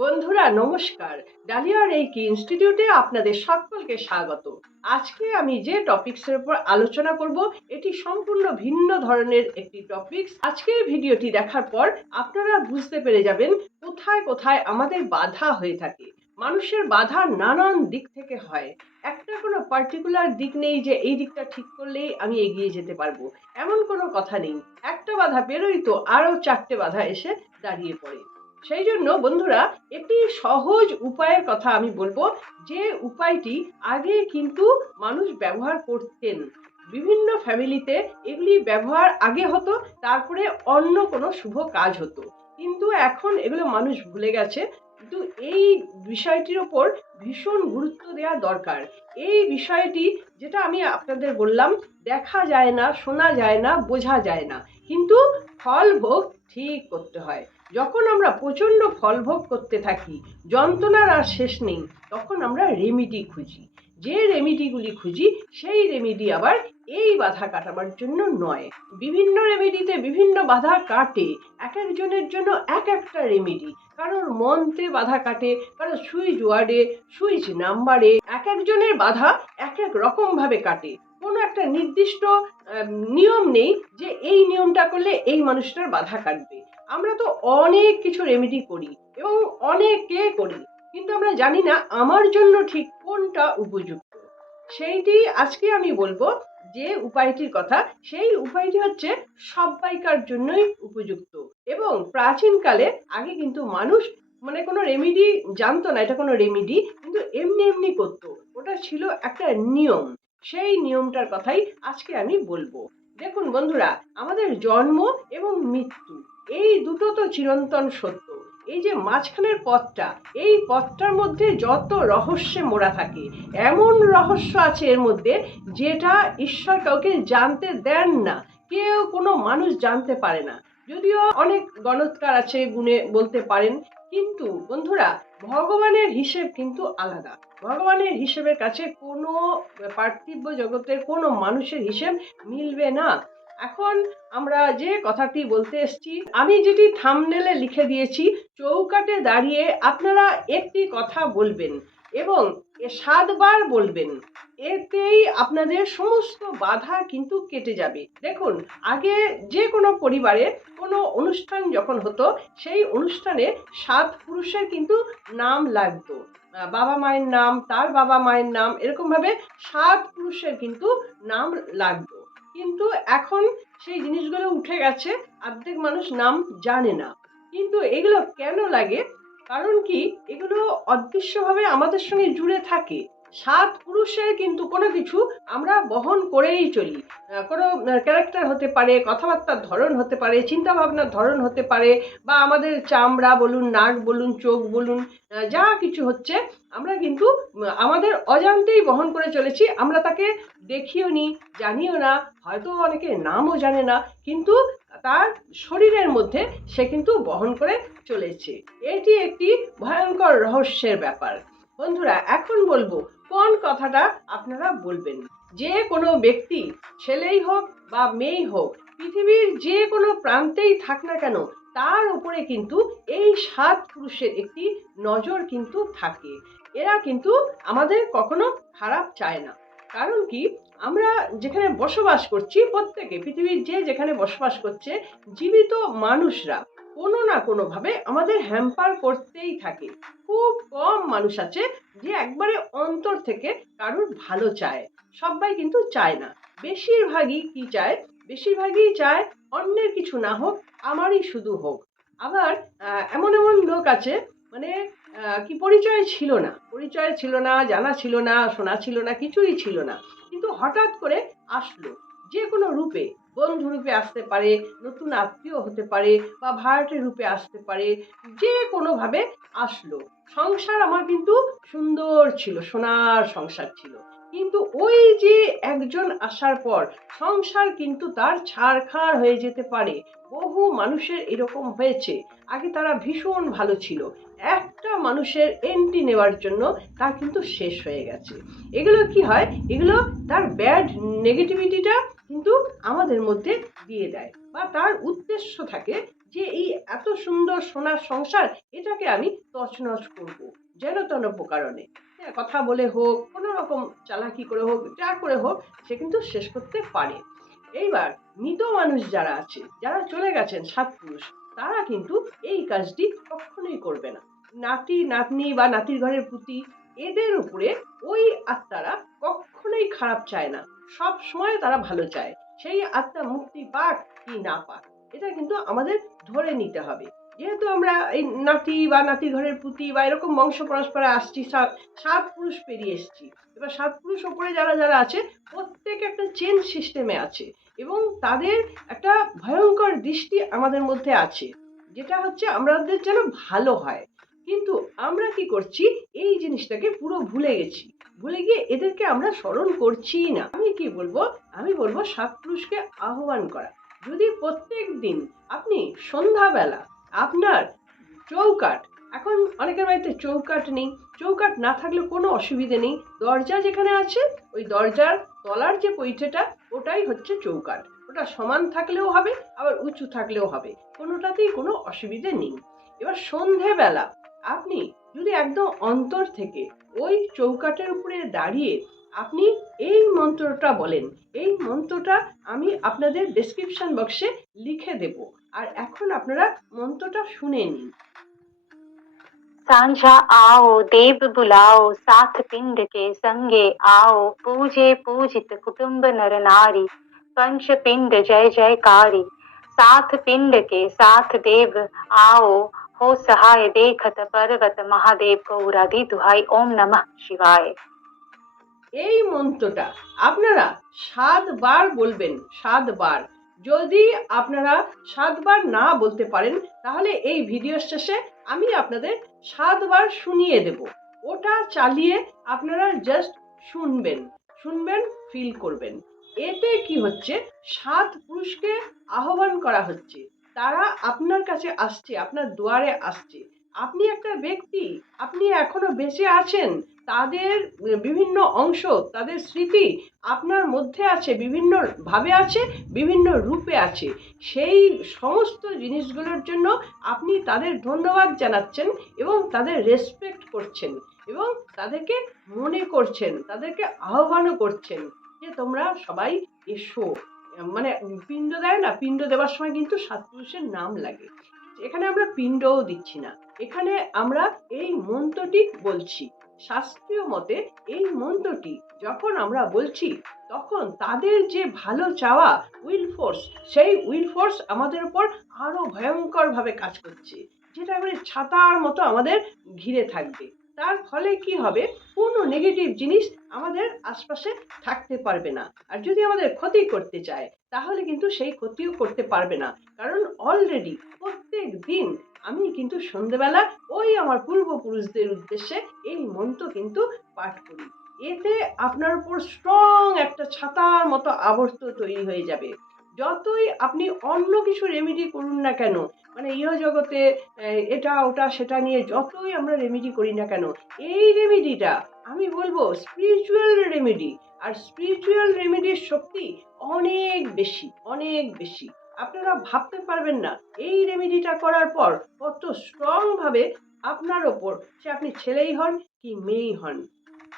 বন্ধুরা, নমস্কার। Dahlia reiki ইনস্টিটিউটে আপনাদের সকলকে স্বাগত। আজকে আমি যে টপিকসের উপর আলোচনা করব, এটি সম্পূর্ণ ভিন্ন ধরনের একটি টপিকস আজকের ভিডিওটি দেখার পর আপনারা বুঝতে পেরে যাবেন কোথায় কোথায় আমাদের বাধা হয়ে থাকে। মানুষের বাধা নানান দিক থেকে হয়। একটা কোনো পার্টিকুলার দিক নেই যে এই দিকটা ঠিক করলেই আমি এগিয়ে যেতে পারব। এমন কোনো কথা নেই। একটা বাধা পেরোই তো আরও চারটে বাধা এসে দাঁড়িয়ে পড়ে। সেই জন্য বন্ধুরা, একটি সহজ উপায়ের কথা আমি বলব। যে উপায়টি আগে কিন্তু মানুষ ব্যবহার করতেন। বিভিন্ন ফ্যামিলিতে এগুলি ব্যবহার আগে হতো, তারপরে অন্য কোনো শুভ কাজ হতো। কিন্তু এখন এগুলো মানুষ ভুলে গেছে। কিন্তু এই বিষয়টির ওপর ভীষণ গুরুত্ব দেওয়া দরকার। এই বিষয়টি যেটা আমি আপনাদের বললাম, দেখা যায় না, শোনা যায় না, বোঝা যায় না। কিন্তু ফল ভোগ ঠিক করতে হয়। যখন আমরা প্রচণ্ড ফল ভোগ করতে থাকি, যন্ত্রণার আর শেষ নেই, তখন আমরা রেমিডি খুঁজি। যে রেমিডিগুলি খুঁজি, সেই রেমিডি আবার এই বাধা কাটাবার জন্য নয়। বিভিন্ন রেমিডিতে বিভিন্ন বাধা কাটে, এক একজনের জন্য এক একটা রেমিডি কারোর মন্ত্রে বাধা কাটে, কারোর সুইচ ওয়ার্ডে সুইচ নাম্বারে এক একজনের বাধা এক এক রকমভাবে কাটে। কোনো একটা নির্দিষ্ট নিয়ম নেই যে এই নিয়মটা করলে এই মানুষটার বাধা কাটবে। আমরা তো অনেক কিছু রেমেডি করি এবং অনেকে করি, কিন্তু আমরা জানি না আমার জন্য ঠিক কোনটা উপযুক্ত। সেইটি আজকে আমি বলব যে উপায়টির কথা, সেই উপায়টি হচ্ছে সবাইকার জন্যই উপযুক্ত এবং প্রাচীনকালে আগে কিন্তু মানুষ মানে কোনো রেমিডি জানতো না, এটা কোনো রেমিডি কিন্তু এমনি এমনি করতো। ওটা ছিল একটা নিয়ম। সেই নিয়মটার কথাই আজকে আমি বলব। দেখুন বন্ধুরা, আমাদের জন্ম এবং মৃত্যু, এই দুটো তো চিরন্তন সত্য। এই যে মাঝখানের পথটা, এই পথটার মধ্যে যত রহস্যে মোড়া থাকে, এমন রহস্য আছে এর মধ্যে যেটা ঈশ্বর কাউকে জানতে দেন না, কেউ কোনো মানুষ জানতে পারে না। যদিও অনেক গণৎকার আছে, গুণে বলতে পারেন কিন্তু বন্ধুরা, ভগবানের হিসেব কিন্তু আলাদা। ভগবানের হিসেবের কাছে কোনো পার্থিব জগতের কোনো মানুষের হিসেব মিলবে না। এখন আমরা যে কথাটি বলতে এসছি, আমি যেটি থামনেলে লিখে দিয়েছি, চৌকাটে দাঁড়িয়ে আপনারা একটি কথা বলবেন। এবং এ সাতবার বলবেন, এতেই আপনাদের সমস্ত বাধা কিন্তু কেটে যাবে। দেখুন, আগে যে কোনো পরিবারে কোনো অনুষ্ঠান যখন হতো, সেই অনুষ্ঠানে সাত পুরুষের কিন্তু নাম লাগতো। বাবা মায়ের নাম, তার বাবা মায়ের নাম, এরকমভাবে সাত পুরুষের কিন্তু নাম লাগতো। কিন্তু এখন সেই জিনিসগুলো উঠে গেছে অর্ধেক মানুষ নাম জানে না। কিন্তু এগুলো কেন লাগে? কারণ কি? এগুলো অদৃশ্যভাবে আমাদের সঙ্গে জুড়ে থাকে। সাত পুরুষের কিন্তু কোনো কিছু আমরা বহন করেই চলি। কোনো ক্যারেক্টার হতে পারে, কথাবার্তার ধরন হতে পারে চিন্তা ভাবনার ধরন হতে পারে, বা আমাদের চামড়া বলুন, নাক বলুন, চোখ বলুন যা কিছু হচ্ছে, আমরা কিন্তু আমাদের অজান্তেই বহন করে চলেছি। আমরা তাকে দেখিও নি, জানিও না, হয়তো অনেকে নামও জানে না, কিন্তু তার শরীরের মধ্যে সে কিন্তু বহন করে চলেছে। এটি একটি ভয়ঙ্কর রহস্যের ব্যাপার। বন্ধুরা, এখন বলব, কোন কথাটা আপনারা বলবেন? যে কোনো ব্যক্তি, ছেলেই হোক বা মেয়েই হোক, পৃথিবীর যে কোনো প্রান্তেই থাক না কেন, তার উপরে কিন্তু এই সাত পুরুষের একটি নজর কিন্তু থাকে। এরা কিন্তু আমাদের কখনো খারাপ চায় না। কারণ কি? আমরা যেখানে বসবাস করছি, প্রত্যেকে পৃথিবীর যে যেখানে বসবাস করছে, জীবিত মানুষরা কোনো না কোনোভাবে আমাদের হ্যাম্পার করতেই থাকে। খুব কম মানুষ আছে যে একবারে অন্তর থেকে কারোর ভালো চায়। সবাই কিন্তু চায় না। বেশিরভাগই কি চায়? বেশিরভাগই চায় অন্যের কিছু না হোক, আমারই শুধু হোক। আবার এমন এমন লোক আছে মানে কি পরিচয় ছিল না? পরিচয় ছিল না, জানা ছিল না, শোনা ছিল না, কিছুই ছিল না। কিন্তু হঠাৎ করে আসলো। যে কোনো রূপে, বন্ধু রূপে আসতে পারে, নতুন আত্মীয় হতে পারে বা ভাড়াটের রূপে আসতে পারে, যে কোনোভাবে আসলো। সংসার আমার কিন্তু সুন্দর ছিল, সোনার সংসার ছিল। কিন্তু ওই যে একজন আসার পর, সংসার কিন্তু তার ছাড়খাড় হয়ে যেতে পারে। বহু মানুষের এরকম হয়েছে। আগে তারা ভীষণ ভালো ছিল। একটা মানুষের এন্ট্রি নেওয়ার জন্য তার কিন্তু শেষ হয়ে গেছে। এগুলো কি হয়? এগুলো তার ব্যাড নেগেটিভিটিটা কিন্তু আমাদের মধ্যে দিয়ে দেয় বা তার উদ্দেশ্য থাকে যে এই এত সুন্দর সোনার সংসার, এটাকে আমি তছনছ করব, যেন তেন প্রকারণে। হ্যাঁ কথা বলে হোক, কোনো রকম চালাকি করে হোক, যা করে হোক, সে কিন্তু শেষ করতে পারে। এইবার মৃত মানুষ যারা আছে, যারা চলে গেছেন সাত পুরুষ, তারা কিন্তু এই কাজটি কখনোই করবে না। নাতি, নাতনি বা নাতির ঘরের পুতি, এদের উপরে ওই আত্মারা কখনোই খারাপ চায় না। সব সময় তারা ভালো চায়। সেই আত্মা মুক্তি পাক কি না পাক, এটা কিন্তু আমাদের ধরে নিতে হবে। যেহেতু আমরা এই নাতি বা নাতির ঘরের পুঁতি বা এরকম বংশ পরস্পরে আসছি সাত সাত পুরুষ পেরিয়ে এসছি। এবার সাত পুরুষ ওপরে যারা যারা আছে, প্রত্যেক একটা চেন সিস্টেমে আছে এবং তাদের একটা ভয়ঙ্কর দৃষ্টি আমাদের মধ্যে আছে। যেটা হচ্ছে, আমাদের যেন ভালো হয়। কিন্তু আমরা কি করছি? এই জিনিসটাকে পুরো ভুলে গেছি। ভুলে গিয়ে এদেরকে আমরা স্মরণ করছি না। আমি কি বলব? আমি বলব সাত পুরুষকে আহ্বান করা। যদি প্রত্যেক দিন আপনি সন্ধ্যাবেলা আপনার চৌকাট এখন অনেকের বাড়িতে চৌকাট নেই। চৌকাট না থাকলে কোনো অসুবিধে নেই। দরজা যেখানে আছে, ওই দরজার তলার যে পৈঠেটা, ওটাই হচ্ছে চৌকাট ওটা সমান থাকলেও হবে, আবার উঁচু থাকলেও হবে। কোনোটাতেই কোনো অসুবিধে নেই। এবার সন্ধেবেলা আপনি যদি একদম অন্তর থেকে ওই চৌকাটের উপরে দাঁড়িয়ে আপনি এই মন্ত্রটা বলেন এই মন্ত্রটা আমি আপনাদের ডেসক্রিপশন বক্সে লিখে দেব আর এখন আপনারা মন্ত্রটা শুনে নিন सांझा आओ देव बुलाओ साथ पिंड के संगे आओ पूजे पूजित कुटुंब नर नारी पंच पिंड जय जयकारी साथ पिंड के साथ देव आओ हो सहाय देखत पर्वत महादेव गौराधि दुहाई ओम नमः शिवाय এই মন্ত্রটা আপনারা সাতবার বলবেন সাতবার যদি আপনারা সাতবার না বলতে পারেন তাহলে এই ভিডিও শেষে আমি আপনাদের সাতবার শুনিয়ে দেব ওটা চালিয়ে আপনারা জাস্ট শুনবেন শুনবেন ফিল করবেন এতে কি হচ্ছে সাত পুরুষকে আহ্বান করা হচ্ছে তারা আপনার কাছে আসছে, আপনার দুয়ারে আসছে। আপনি একটা ব্যক্তি, আপনি এখনও বেঁচে আছেন, তাদের বিভিন্ন অংশ, তাদের স্মৃতি আপনার মধ্যে আছে, বিভিন্ন ভাবে আছে, বিভিন্ন রূপে আছে। সেই সমস্ত জিনিসগুলোর জন্য আপনি তাদের ধন্যবাদ জানাচ্ছেন এবং তাদের রেসপেক্ট করছেন এবং তাদেরকে মনে করছেন, তাদেরকে আহ্বানও করছেন যে তোমরা সবাই এসো। মানে পিণ্ড দেয় না, পিণ্ড দেওয়ার সময় কিন্তু সাত পুরুষের নাম লাগে। এখানে আমরা পিণ্ডও দিচ্ছি না। এখানে আমরা এই মন্ত্রটি বলছি। শাস্ত্রীয় মতে এই মন্ত্রটি যখন আমরা বলছি, তখন তাদের যে ভালো চাওয়া উইল ফোর্স সেই উইল ফোর্স আমাদের উপর আরও ভয়ঙ্কর ভাবে কাজ করছে। যেটা এবারে ছাতার মতো আমাদের ঘিরে থাকবে। তার ফলে কি হবে? কোনো নেগেটিভ জিনিস আমাদের আশপাশে থাকতে পারবে না। আর যদি আমাদের ক্ষতি করতে চায়, তাহলে কিন্তু সেই ক্ষতিও করতে পারবে না। কারণ অলরেডি প্রত্যেক দিন আমি কিন্তু সন্ধেবেলা ওই আমার পূর্বপুরুষদের উদ্দেশ্যে এই মন্ত্র কিন্তু পাঠ করি। এতে আপনার উপর স্ট্রং একটা ছাতার মতো আবর্ত তৈরি হয়ে যাবে। যতই আপনি অন্য কিছু রেমেডি করুন না কেন মানে ইহজগতে জগতে এটা, ওটা, সেটা নিয়ে যতই আমরা রেমেডি করি না কেন, এই রেমেডিটা আমি বলব স্পিরিচুয়াল রেমেডি আর স্পিরিচুয়াল রেমেডির শক্তি অনেক বেশি অনেক বেশি। আপনারা ভাবতে পারবেন না, এই রেমেডিটা করার পর কত স্ট্রং ভাবে আপনার ওপর, সে আপনি ছেলেই হন কি মেয়েই হন।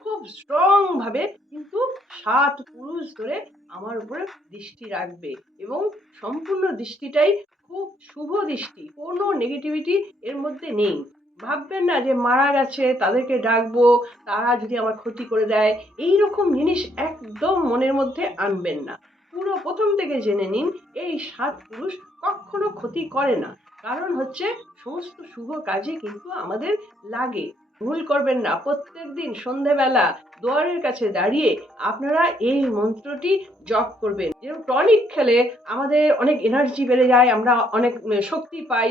খুব স্ট্রং ভাবে কিন্তু সাত পুরুষ ধরে আমার উপরে দৃষ্টি রাখবে এবং সম্পূর্ণ দৃষ্টিটাই খুব শুভ দৃষ্টি, কোনো নেগেটিভিটি এর মধ্যে নেই। ভাববেন না যে মারা গেছে, তাদেরকে ডাকবো, তারা যদি আমার ক্ষতি করে দেয় এই রকম জিনিস একদম মনের মধ্যে আনবেন না। পুরো প্রথম থেকে জেনে নিন, এই সাত পুরুষ কখনো ক্ষতি করে না। কারণ হচ্ছে সমস্ত শুভ কাজে কিন্তু আমাদের লাগে। ভুল করবেন না। প্রত্যেক দিন সন্ধেবেলা দুয়ারের কাছে দাঁড়িয়ে আপনারা এই মন্ত্রটি জপ করবেন। যেরকম টনিক খেলে আমাদের অনেক এনার্জি বেড়ে যায়, আমরা অনেক শক্তি পাই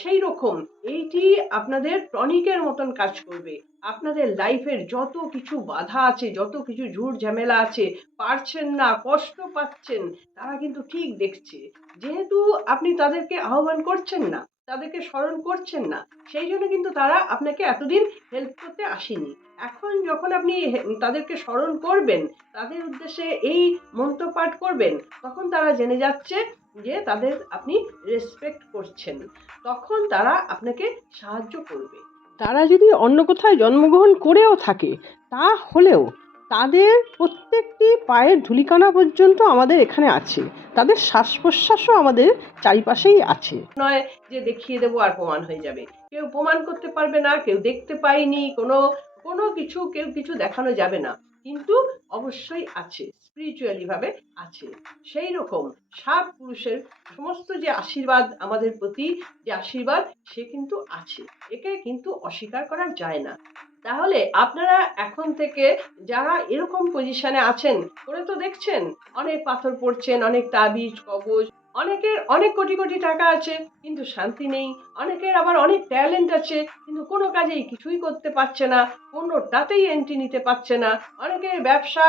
সেই রকম। এইটি আপনাদের টনিকের মতন কাজ করবে। আপনাদের লাইফের যত কিছু বাধা আছে, যত কিছু ঝুট ঝামেলা আছে, পারছেন না, কষ্ট পাচ্ছেন, তারা কিন্তু ঠিক দেখছে। যেহেতু আপনি তাদেরকে আহ্বান করছেন না তাদেরকে স্মরণ করছেন না। সেই জন্য কিন্তু তারা আপনাকে এতদিন হেল্প করতে আসেনি। এখন যখন আপনি তাদেরকে স্মরণ করবেন, তাদের উদ্দেশ্যে এই মন্ত্র পাঠ করবেন, তখন তারা জেনে যাচ্ছে যে তাদের আপনি রেসপেক্ট করছেন। তখন তারা আপনাকে সাহায্য করবে। তারা যদি অন্য কোথায় জন্মগ্রহণ করেও থাকে তা হলেও তাদের প্রত্যেকটি পায়ের ধুলিকানা পর্যন্ত আমাদের এখানে আছে। তাদের শ্বাস প্রশ্বাসও আমাদের চারিপাশেই আছে। নয় যে দেখিয়ে দেবো আর প্রমাণ হয়ে যাবে। কেউ প্রমাণ করতে পারবে না, কেউ দেখতে পায়নি, কোনো কোনো কিছু, কেউ কিছু দেখানো যাবে না। কিন্তু অবশ্যই আছে স্পিরিচুয়ালি ভাবে আছে। সেই রকম সাত পুরুষের সমস্ত যে আশীর্বাদ আমাদের প্রতি, যে আশীর্বাদ, সে কিন্তু আছে। একে কিন্তু অস্বীকার করা যায় না। তাহলে আপনারা এখন থেকে যারা এরকম পজিশনে আছেন করে তো দেখছেন, অনেক পাথর পড়ছেন, অনেক তাবিজ, কবজ, অনেকের অনেক কোটি কোটি টাকা আছে, কিন্তু শান্তি নেই। অনেকের আবার অনেক ট্যালেন্ট আছে, কিন্তু কোনো কাজেই কিছুই করতে পারছে না, কোনোটাতেই এন্ট্রি নিতে পারছে না। অনেকের ব্যবসা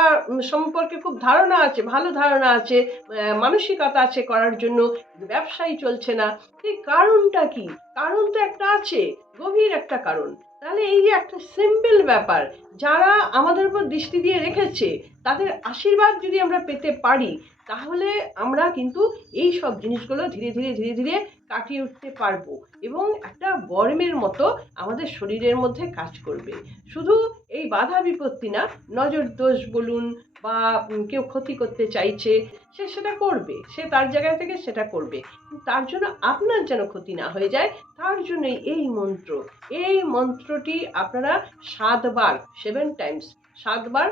সম্পর্কে খুব ধারণা আছে, ভালো ধারণা আছে মানসিকতা আছে করার জন্য ব্যবসাই চলছে না। এই কারণটা কি? কারণ তো একটা আছে, গভীর একটা কারণ। তাহলে এই যে একটা সিম্পল ব্যাপার, যারা আমাদের উপর দৃষ্টি দিয়ে রেখেছে, তাদের আশীর্বাদ যদি আমরা পেতে পারি তাহলে আমরা কিন্তু এই সব জিনিসগুলো ধীরে ধীরে ধীরে ধীরে কাটিয়ে উঠতে পারব এবং একটা বর্মের মতো আমাদের শরীরের মধ্যে কাজ করবে। শুধু এই বাধা বিপত্তি না, নজর দোষ বলুন বা কেউ ক্ষতি করতে চাইছে, সে সেটা করবে, সে তার জায়গা থেকে সেটা করবে। তার জন্য আপনার যেন ক্ষতি না হয়ে যায়, তার জন্যই এই মন্ত্র। এই মন্ত্রটি আপনারা সাতবার সেভেন টাইমস সাতবার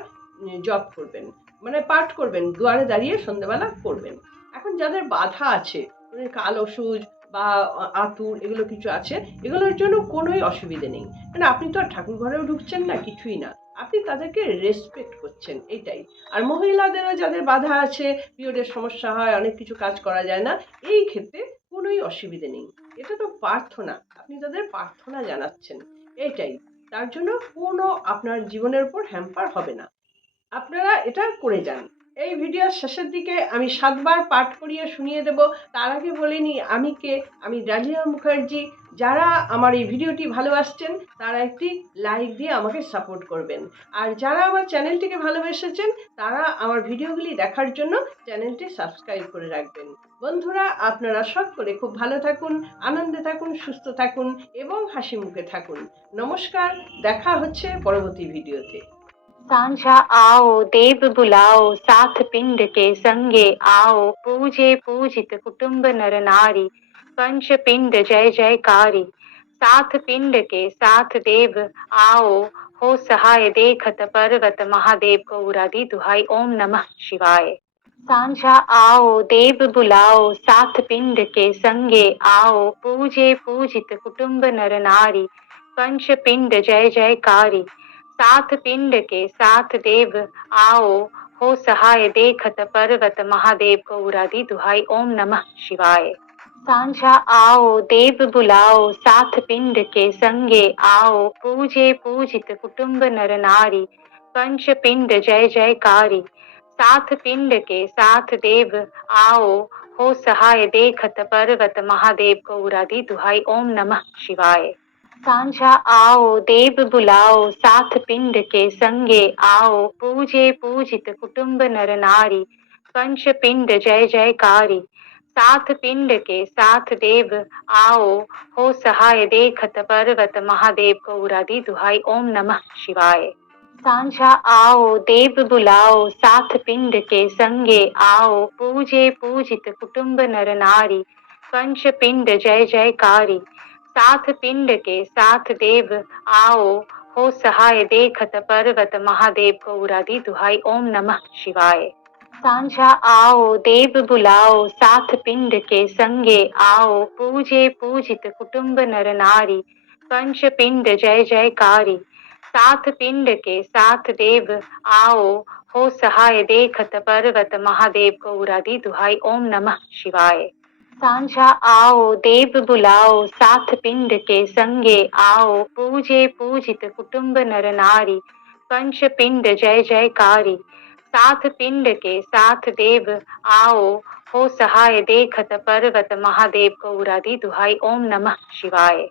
জপ করবেন। মানে পাঠ করবেন, দুয়ারে দাঁড়িয়ে সন্ধ্যেবেলা করবেন এখন যাদের বাধা আছে মানে কালো সুজ বা আতুর এগুলো কিছু আছে, এগুলোর জন্য কোনোই অসুবিধে নেই। মানে আপনি তো আর ঠাকুর ঘরেও ঢুকছেন না, কিছুই না। আপনি তাদেরকে রেসপেক্ট করছেন, এটাই। আর মহিলাদেরও যাদের বাধা আছে, পিরিয়ডের সমস্যা হয়, অনেক কিছু কাজ করা যায় না, এই ক্ষেত্রে কোনোই অসুবিধে নেই। এটা তো প্রার্থনা, আপনি তাদের প্রার্থনা জানাচ্ছেন, এটাই। তার জন্য কোনো আপনার জীবনের উপর হ্যাম্পার হবে না। আপনারা এটা করে যান। এই ভিডিওর শেষের দিকে আমি সাতবার পাঠ করিয়ে শুনিয়ে দেব। তার আগে বলিনি আমি কে? আমি ডালিয়া মুখার্জি। যারা আমার এই ভিডিওটি ভালোবাসছেন, তারা একটি লাইক দিয়ে আমাকে সাপোর্ট করবেন। আর যারা আমার চ্যানেলটিকে ভালোবেসেছেন, তারা আমার ভিডিওগুলি দেখার জন্য চ্যানেলটি সাবস্ক্রাইব করে রাখবেন। বন্ধুরা, আপনারা সকলে খুব ভালো থাকুন, আনন্দে থাকুন, সুস্থ থাকুন এবং হাসি মুখে থাকুন। নমস্কার, দেখা হচ্ছে পরবর্তী ভিডিওতে। सांझा आओ, देव बुलाओ, साथ पिंड के संगे आओ। पूजे पूजित कुटुंब नर नारी, पंच पिंड जय जयकारी। साथ पिंड के साथ देव आओ, हो सहाय देखत पर्वत महादेव को उरादी दुहाई, ओम नमः शिवाय। सांझा आओ, देव बुलाओ, साथ पिंड के संगे आओ। पूजे पूजित कुटुंब नर नारी, पंच पिंड जय जयकारी। साथ पिंड के साथ देव, आओ, हो सहाय देखत पर्वत महादेव उरादी दुहाई, ओम नमः शिवाय। सांझा आओ, देव बुलाओ, साथ पिंड के संगे आओ, पूजे पूजित कुटुंब नर नारी, पंच पिंड जय जय जयकारी। साथ पिंड के साथ देव, आओ, हो सहाय देखत पर्वत महादेव उरादी दुहाई, ओम नमः शिवाय। सांझा आओ, देव बुलाओ, साथ पिंड के संगे आओ। पूजे पूजित कुटुंब नर नारी पंच पिंड जय जयकारी। साथ पिंड के साथ देव आओ, हो सहाय देखत पर्वत महादेव को उरादी दुहाई, ओम नमः शिवाय। सांझा आओ, देव बुलाओ, साथ पिंड के संगे आओ। पूजे पूजित कुटुंब नर नारी पंच पिंड जय जयकारी। साथ पिंड के साथ देव, आओ। हो सहाय देखत पर्वत महादेव उरादी दुहाई, ओम नमः शिवाय। सांझा आओ, देव बुलाओ, साथ पिंड के संगे आओ। पूजे पूजित कुटुंब नर नारी, पंच पिंड जय जयकारी। साथ पिंड के साथ देव, आओ। हो सहाय देखत पर्वत महादेव उरादी दुहाई, ओम नमः शिवाय। सांझा आओ, देव बुलाओ, साथ पिंड के संगे आओ। पूजे पूजित कुटुंब नर नारी, पंच पिंड जय जयकारी। साथ पिंड के साथ देव आओ, हो सहाय देखत पर्वत महादेव उरादी दुहाई, ओम नमः शिवाय।